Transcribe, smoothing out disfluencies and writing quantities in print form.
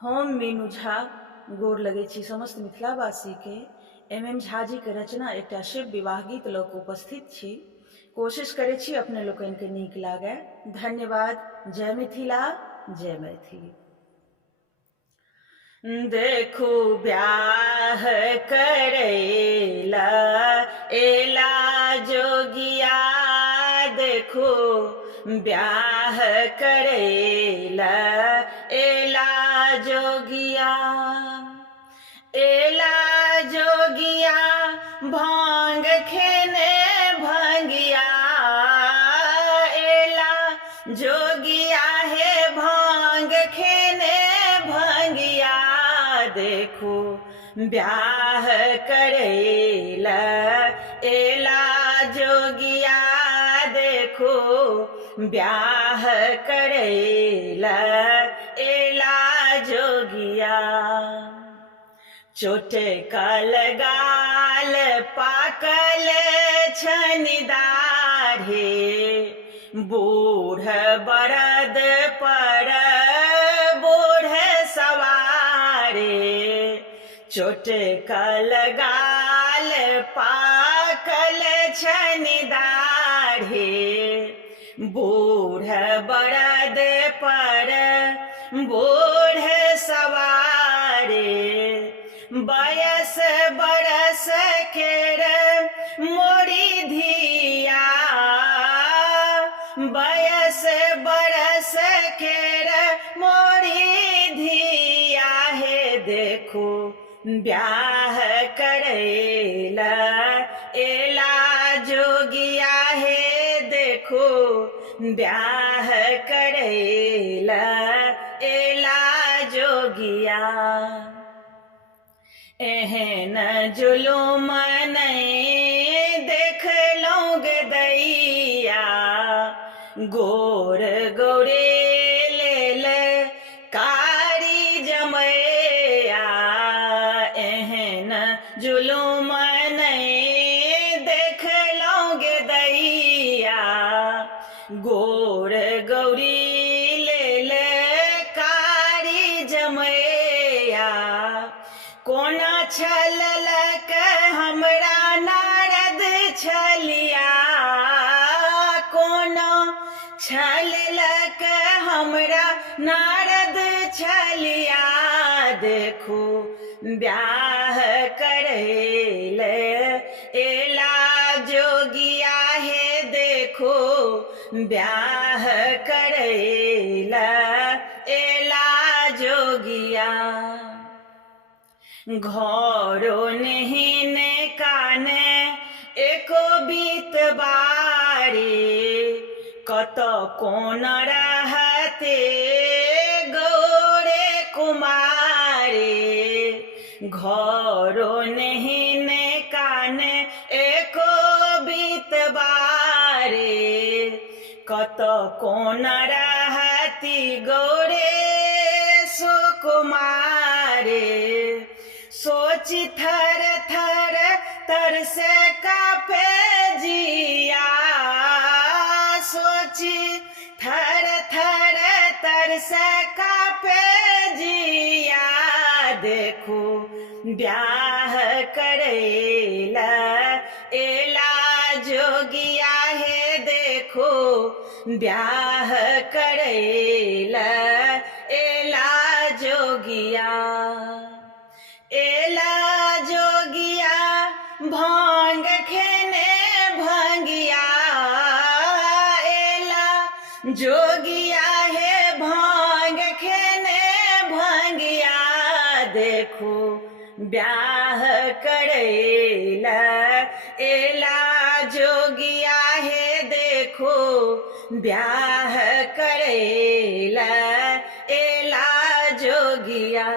हम मीनू झा गोर लगे छी समस्त मिथिलावासी के। एम झा जी के रचना एकटा शिव विवाह गीत लऽ कऽ उपस्थित छी। कोशिश करै छी अपने लोकनि के नीक लागे। धन्यवाद। जय मिथिला, जय मैथिली। देखू ब्याह करैला एला जोगिया, देखो ब्याह करैला एला जोगिया। एला जोगिया भांग खेने भंगिया, एला जोगिया हे भांग खेने भंगिया। देखो ब्याह करैला एला जोगिया, देखो ब्याह करैला एला जोगिया। चोटे कल गाल पाकल छनि दाढ़े, बूढ़ बरद पर बूढ़ सवारे। चोटे कल गाल पाकल छनि दाढ़े, बूढ़ बरद पर बूढ़ सवारे। बयस बरस केर मोरी धिया, बयस बरस केर मोरी धिया। हे देखो ब्याह करैला एला जोगिया, हे देखो ब्याह करैला एला जोगिया। एहन जुलुम नहीं देखलौं गे दैया, गोर गौरे लेल कारी जमैया। एहन जुलुम नहीं देखलौं गे दैया, गोर गौरी लेल कारी जमैया। कोना छललक हमरा नारद छलिया, कोना छललक हमरा नारद छलिया। देखो ब्याह करैला एला जोगिया, हे देखो ब्याह करैला एला जोगिया। घरो नहीं ने काने एको बीत बारी, कत कोन रहते गौरे कुमारी। घरो नहीं ने काने एको बीत बारी, कत कोन रहती गौरे सुकुमारी। सोची थर थर तरसे कापे जिया, सोची थर थर तरसे कापे जिया। देखो ब्याह करैला एला जोगिया, हे देखो ब्याह करैला एला जोगिया। एला जोगिया भांग खेने भंगिया, एला जोगिया हे भांग खेने भंगिया। देखो ब्याह करैला एला जोगिया, हे देखो ब्याह करैला एला जोगिया।